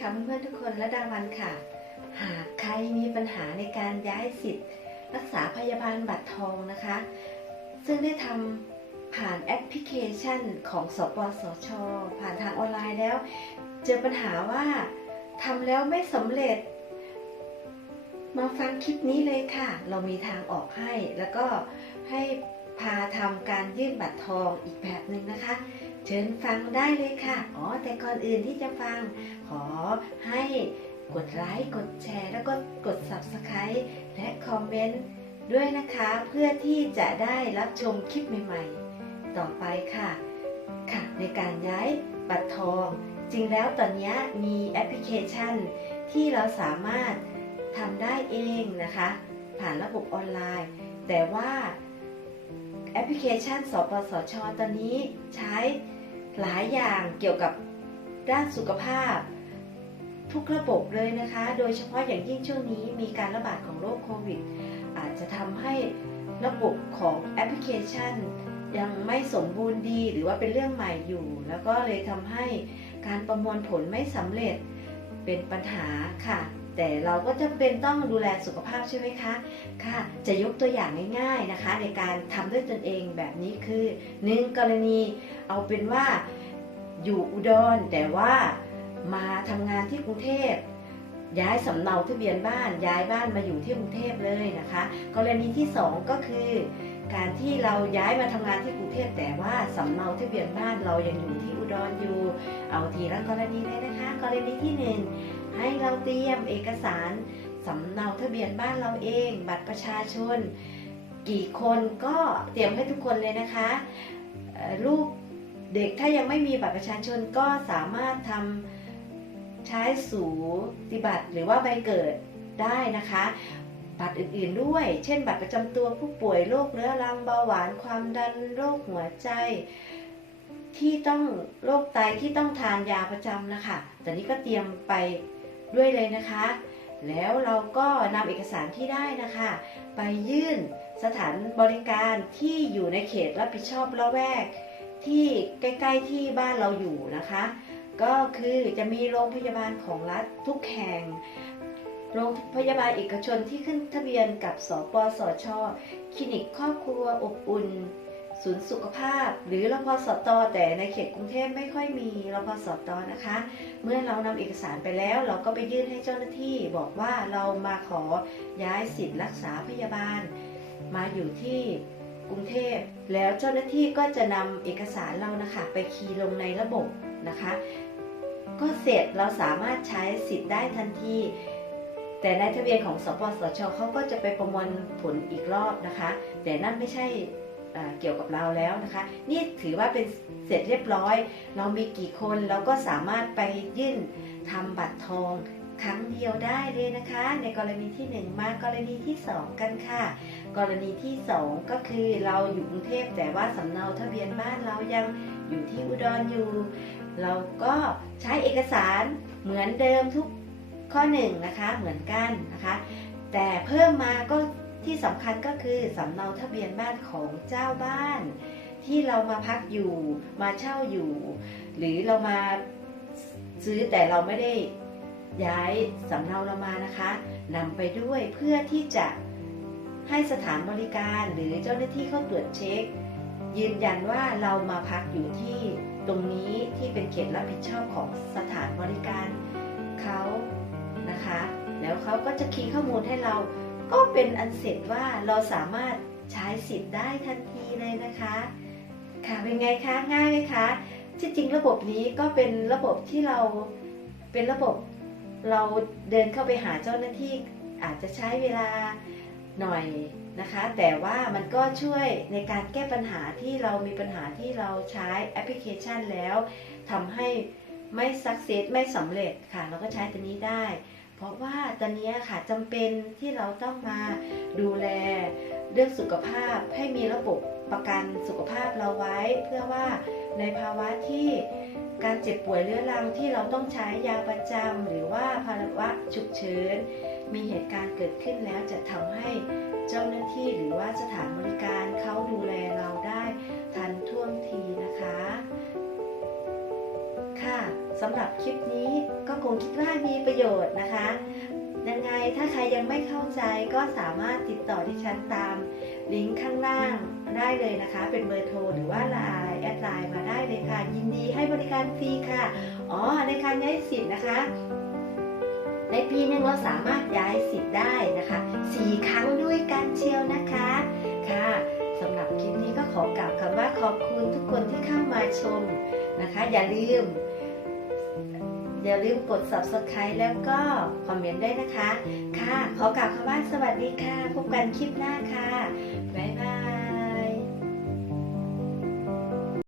ค่ะเพื่อนๆทุกคนและดาวันค่ะ หากใครมีปัญหาในการย้ายสิทธิ์ รักษาพยาบาลบัตรทองนะคะ ซึ่งได้ทำผ่านแอปพลิเคชันของสปสช ผ่านทางออนไลน์แล้ว เจอปัญหาว่าทำแล้วไม่สำเร็จ มาฟังคลิปนี้เลยค่ะ เรามีทางออกให้แล้วก็ให้ พาทำการยื่นบัตรทองอีกแบบหนึ่งนะคะ เชิญฟังได้เลยค่ะ อ๋อ แต่ก่อนอื่นที่จะฟัง ขอให้กดไลค์กดแชร์ แล้วก็กด Subscribe และคอมเมนต์ด้วยนะคะ เพื่อที่จะได้รับชมคลิปใหม่ๆ ต่อไปค่ะ ค่ะ ในการย้ายบัตรทอง จริงแล้วตอนนี้มีแอปพลิเคชัน ที่เราสามารถทำได้เองนะคะ ผ่านระบบออนไลน์ แต่ว่า แอปพลิเคชัน สปสช ตอนนี้ใช้หลายอย่างเกี่ยวกับด้านสุขภาพ ทุกระบบเลยนะคะ โดยเฉพาะอย่างยิ่งช่วงนี้มีการระบาดของโรคโควิด อาจจะทำให้ระบบของแอปพลิเคชัน ยังไม่สมบูรณ์ดีหรือว่าเป็นเรื่องใหม่อยู่ แล้วก็เลยทำให้การประมวลผลไม่สำเร็จเป็นปัญหาค่ะ แต่เราก็จะเป็นต้องดูแลสุขภาพใช่ไหมคะค่ะ จะยกตัวอย่างง่ายๆนะคะ ในการทำด้วยตนเองแบบนี้คือหนึ่งกรณีเอาเป็นว่าอยู่อุดรแต่ว่ามาทำงานที่กรุงเทพย้ายสำเนาทะเบียนบ้านย้ายบ้านมาอยู่ที่กรุงเทพเลยนะคะ กรณีที่สองก็คือ การที่เราย้ายมาทำงานที่กรุงเทพแต่ว่าสำเนาทะเบียนบ้านเรายังอยู่ที่อุดรอยู่ เอาทีละกรณีเลยนะคะ กรณีที่หนึ่งให้เราเตรียมเอกสารสำเนาทะเบียนบ้านเราเอง บัตรประชาชน กี่คนก็เตรียมให้ทุกคนเลยนะคะลูกเด็กถ้ายังไม่มีบัตรประชาชนก็สามารถทำใช้สูติบัตรหรือว่าใบเกิดได้นะคะ บัตรอื่นๆด้วย เช่น บัตรประจำตัวผู้ป่วยโรคเรื้อรังเบาหวานความดันโรคหัวใจ ที่ต้องโรคไตที่ต้องทานยาประจำนะคะแตอนนี้ก็เตรียมไปด้วยเลยนะคะ แล้วเราก็นำเอกสารที่ได้นะคะ ไปยื่นสถานบริการที่อยู่ในเขตรับผิดชอบละแวก ที่ใกล้ ๆที่บ้านเราอยู่นะคะ ก็คือจะมีโรงพยาบาลของรัฐทุกแห่ง โรงพยาบาลเอกชนที่ขึ้นทะเบียนกับสปสช คลินิกครอบครัวอบอุ่น ศูนย์สุขภาพ หรือรพสต แต่ในเขตกรุงเทพไม่ค่อยมีรพสต นะคะ เมื่อเรานำเอกสารไปแล้ว เราก็ไปยื่นให้เจ้าหน้าที่บอกว่าเรามาขอย้ายสิทธิ์รักษาพยาบาล มาอยู่ที่กรุงเทพ แล้วเจ้าหน้าที่ก็จะนำเอกสารเรานะคะไปคีย์ลงในระบบนะคะ ก็เสร็จเราสามารถใช้สิทธิ์ได้ทันที แต่ในทะเบียนของสปสชเขาก็จะไปประมวลผลอีกรอบนะคะ แต่นั่นไม่ใช่เกี่ยวกับเราแล้วนะคะ นี่ถือว่าเป็นเสร็จเรียบร้อย เรามีกี่คนเราก็สามารถไปยื่นทำบัตรทองครั้งเดียวได้เลยนะคะ ในกรณีที่ 1 มากรณีที่ 2 กันค่ะ กรณีที่ 2 ก็คือเราอยู่กรุงเทพแต่ว่าสำเนาทะเบียนบ้านเรายังอยู่ที่อุดรอยู่ เราก็ใช้เอกสารเหมือนเดิมทุก ข้อหนึ่งนะคะเหมือนกันนะคะ แต่เพิ่มมาก็ที่สำคัญก็คือสำเนาทะเบียนบ้านของเจ้าบ้าน ที่เรามาพักอยู่มาเช่าอยู่ หรือเรามาซื้อแต่เราไม่ได้ย้ายสำเนาเรามานะคะนำไปด้วยเพื่อที่จะให้สถานบริการหรือเจ้าหน้าที่เข้าตรวจเช็ค ยืนยันว่าเรามาพักอยู่ที่ตรงนี้ที่เป็นเขตรับผิดชอบของสถานบริการเขา นะคะ แล้วเขาก็จะคีย์ข้อมูลให้เรา ก็เป็นอันเสร็จว่าเราสามารถใช้สิทธิ์ได้ทันทีเลยนะคะ ค่ะเป็นไงคะง่ายไหมคะที่จริงระบบนี้ก็เป็นระบบที่เราเป็นระบบเราเดินเข้าไปหาเจ้าหน้าที่อาจจะใช้เวลาหน่อยนะคะ แต่ว่ามันก็ช่วยในการแก้ปัญหาที่เรามีปัญหาที่เราใช้แอปพลิเคชันแล้วทำให้ ไม่สักเซสไม่สำเร็จค่ะ เราก็ใช้ตัวนี้ได้ เพราะว่าตอนนี้ค่ะจำเป็นที่เราต้องมาดูแลเรื่องสุขภาพให้มีระบบประกันสุขภาพเราไว้ เพื่อว่าในภาวะที่การเจ็บป่วยเรื้อรังที่เราต้องใช้ยาประจำหรือว่าภาวะฉุกเฉินมีเหตุการณ์เกิดขึ้นแล้วจะทำให้เจ้าหน้าที่หรือว่าสถานบริการเขาดูแลเราได้ทันท่วงทีนะคะ สำหรับคลิปนี้ก็คงคิดว่ามีประโยชน์นะคะ ยังไงถ้าใครยังไม่เข้าใจก็สามารถติดต่อที่ฉันตามลิงก์ข้างล่างได้เลยนะคะ เป็นเบอร์โทรหรือว่าไลน์แอดไลน์มาได้เลยค่ะ ยินดีให้บริการฟรีค่ะ อ๋อในการย้ายสิทธิ์นะคะ ในปีนึงเราสามารถย้ายสิทธิ์ได้นะคะสี่ครั้งด้วยกันเชียวนะคะค่ะสำหรับคลิปนี้ก็ขอกล่าวคำว่าขอบคุณทุกคนที่เข้ามาชมนะคะ อย่าลืม อย่าลืมกด subscribe แล้วก็คอมเมนต์ด้วยนะคะ ค่ะ ขอกล่าวคำว่าสวัสดีค่ะ พบกันคลิปหน้าค่ะ